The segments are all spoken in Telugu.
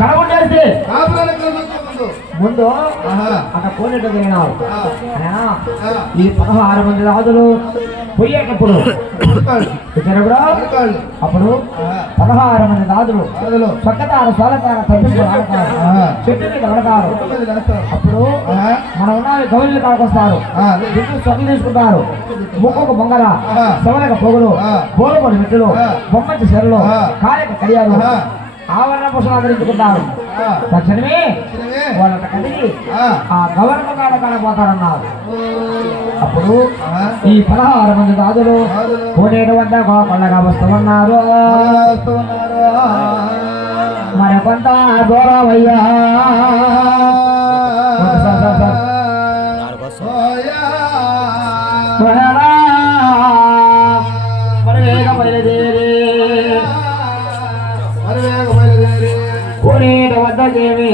కడగొట్టేసి ముందు అక్కడ కోనేట తిరిగినారు. ఈ 16 మంది రాజులు పోయేటప్పుడు వచ్చినప్పుడు అప్పుడు 16 మంది రాజులు చక్కతారు సోలతారు తప్పింపు చెట్టు మీద పడతారు. అప్పుడు మన ఉన్న గౌరీలు కాడకొస్తారు, సొంత తీసుకుంటారు. ముక్కుకు బొంగర, శవనక పొగులు, బోలపొడి మెట్టులు, బొమ్మంచి చెరలు, కాయక కడియాలు, ఆవరణ పుష్పాలు ఆదరించుకుంటారు. తక్షణమే వాళ్ళ కదిలి ఆ గవర్న కాడ కాడపోతారన్నారు. అప్పుడు ఈ 16 మంది రాజులు కోనేరు వద్ద కొండగా వస్తున్నారు. మరి కొంత దూరమయ్యా మరి వేగ బయలుదేరి కోనేరు వద్దకేమి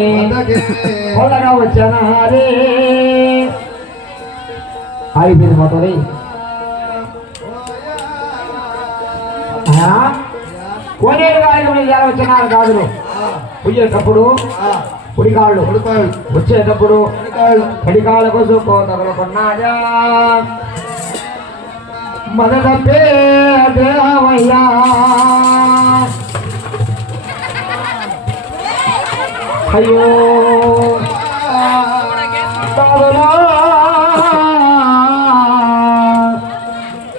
కొండగా వచ్చానారే. అయిపోయింది మొత్తం. కోనేరు గాలి ఎలా వచ్చినారు కాదులు. పోయేటప్పుడు పుడికాళ్ళు, వచ్చేటప్పుడు కడికాళ్ళ కోసం కోతగలుకున్నాయా. మొదటప్పే దేవయ్యా అయ్యో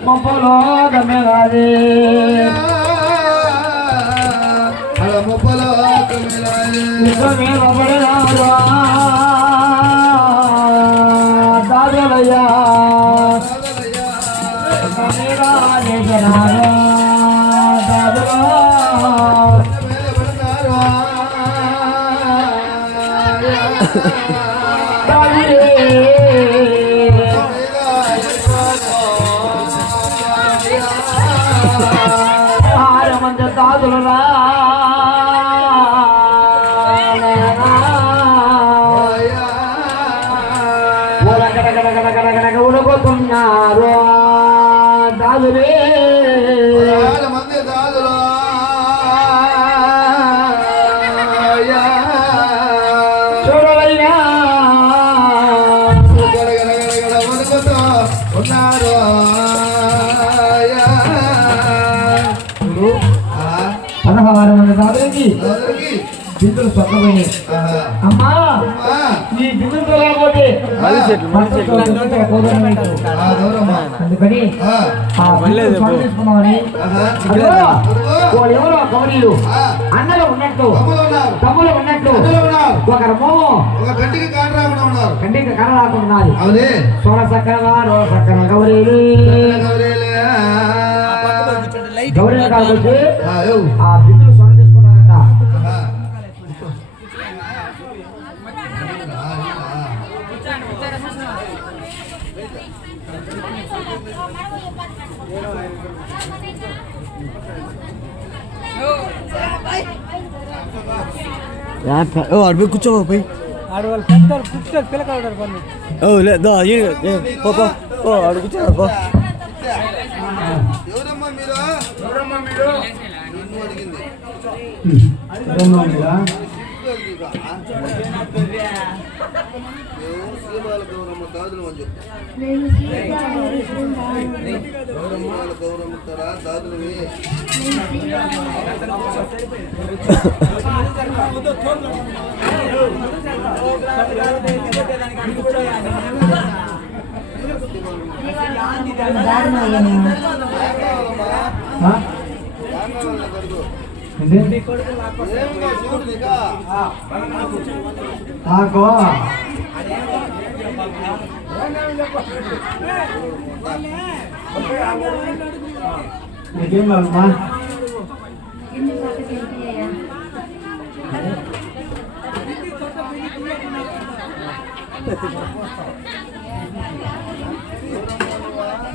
మొప్పలో దమ్మెగాది దాదలయ్యా మంది దాదులరా ఉనుకుతున్నారు దాదులే. చూడవయ్యా ఉన్నారు. 16 మంది దాదులకి బిందులు స్వచ్ఛమైనవి. అమ్మా ఈ బిందులతో లేకపోతే అందుకని తీసుకున్నామని ఎవరో కౌరీలు అన్నలు ఉన్నట్టు తమ్ములు ఉన్నట్టు ఒకరమో కంటికి కాడ రాకుండా సోడ చక్కగా చక్కన గౌరీలు గౌరీల కాకపోతే ఆ బిందులు సొంత తీసుకున్నారంట. అడిపోయి కూర్చోపోయి ఆడవాళ్ళు పెద్దలు కూర్చొని పిల్లకాడు లేదా అడు కూర్చో.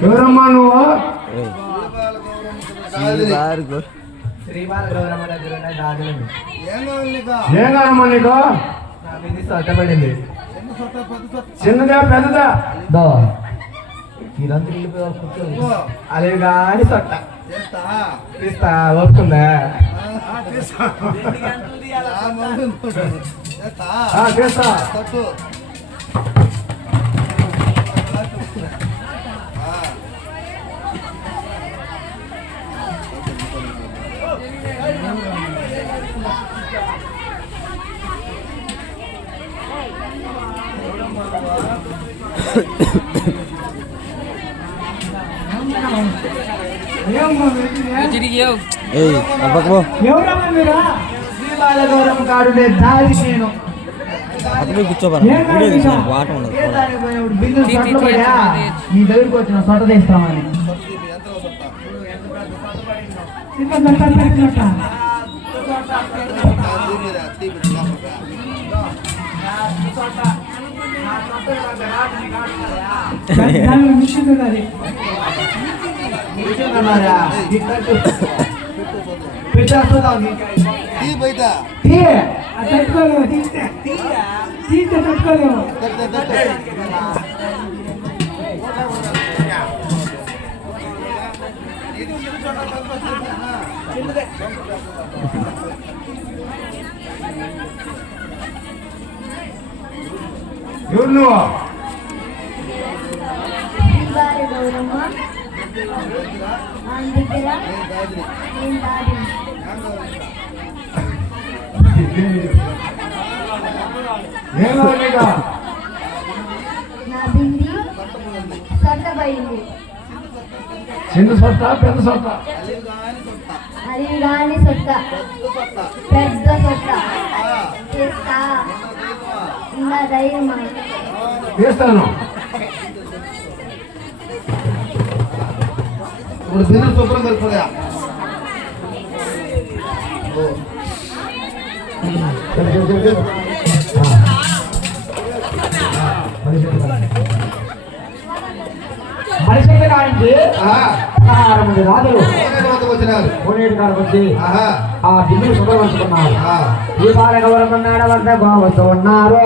ఎవరమ్మా నువ్వు? ఏం కాదమ్మా నీకు? సొట్టపడింది. చిన్నదా పెద్దదా? మీరంతా వెళ్ళిపోయి కూర్చోండి. అదే కానీ సొట్ట ఇస్తా వస్తుందా? చేస్తా ఏయ్ పక్కపో ఎవరమ్మా మీరు శ్రీబాలగౌరమ్మ కాడుండే దారి నేను అక్కడ కూర్చోబరా వీడియో తీసిన వాట ఉండదు బిల్లు సొట్ల పడా నీ దగ్గరికి వచ్చిన సొట్ట తీస్తామని ఎవరు నువ్వు చిన్న సొట్ట పెద్ద సొట్ట అది గాని సొట్ట పెద్ద సొట్ట చేస్తా ఇంకా ధైర్యం చేస్తాను ఇప్పుడు బిల్లు శుభ్రం కలుపుదా మనిషి రాయించి 6 మంది రాజులు వచ్చినారు కోనేటి కాడకు వచ్చి ఆ బిల్లు శుభ్రపరుచుకున్నారు. ఈ బాలగౌరమ్మ మేడ వద్ద గోవస్తూ ఉన్నారు.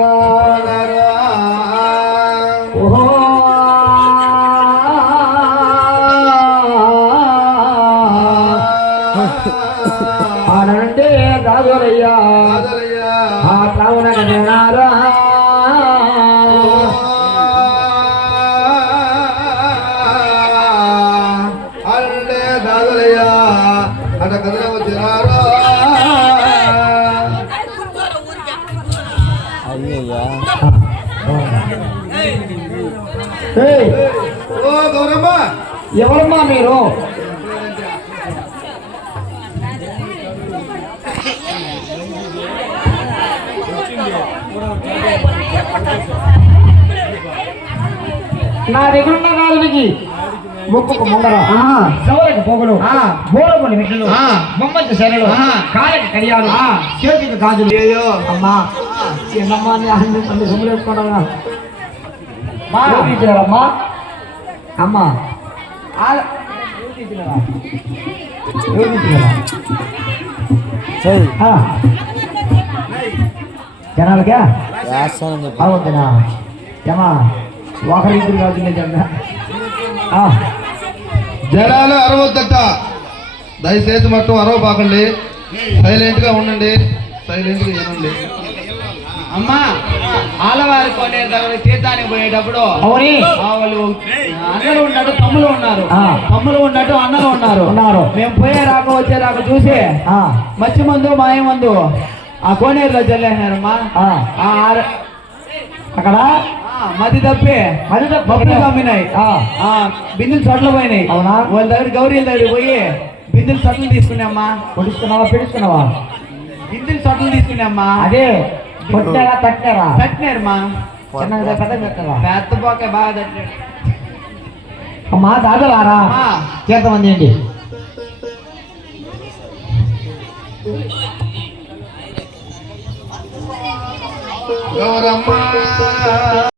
ఓహో ఆడంటే దాదులయ్యా ఆ తావున కన్నారు. అట కథలో వచ్చినారు. ఓ గౌరమ్మ ఎవరమ్మా మీరు? నా దగ్గర ఉన్న రాజునికి ముక్కుకు ముందర సవలకు పొగలు బోరములు మెట్లు బొమ్మకి శరలు కాళ్ళకి కడియాలు చేతికి గాజులు. అమ్మా చిన్నమ్మా అన్ని సొమ్ములు వేసుకోవడం అమ్మా అమ్మా జనాలకే అవుతుందా జమా ఒకరిద్దరు కాదు జనాలు అరవద్దట. దయచేసి మొత్తం అరవబాకండి. సైలెంట్ గా ఉండండి. సైలెంట్ గా వినండి. అమ్మా ఆలవారి కొనే దగ్గర తీర్థానికి పోయేటప్పుడు అవుని వాళ్ళు అన్నలు ఉన్నట్టు తమ్ములు ఉన్నారు. తమ్ములు ఉన్నట్టు అన్నలు ఉన్నారు. మేము పోయే రాక వచ్చే రాక చూసి మచ్చి మందు మాయ మందు ఆ కోనేరులో చల్లేసినారమ్మా. అక్కడ మది తప్పి బొబ్బలు అమ్మినాయి. బిందులు చోట్ల పోయినాయి. అవునా? వాళ్ళ దగ్గర గౌరీల దగ్గర పోయి బిందులు చోట్లు తీసుకున్నామ్మా. పొడుచుకున్నావా పెడుచుకున్నావా? బిందులు చోట్లు తీసుకున్నామ్మా. అదే కొట్టారా తట్టారా? తట్టినారమ్మా. చిన్నగా పెద్ద పెట్టారా? పెద్ద పోకే బాగా తట్టినారు. అమ్మా దాదలారా చేతమంది ఏంటి? గౌరమ్మ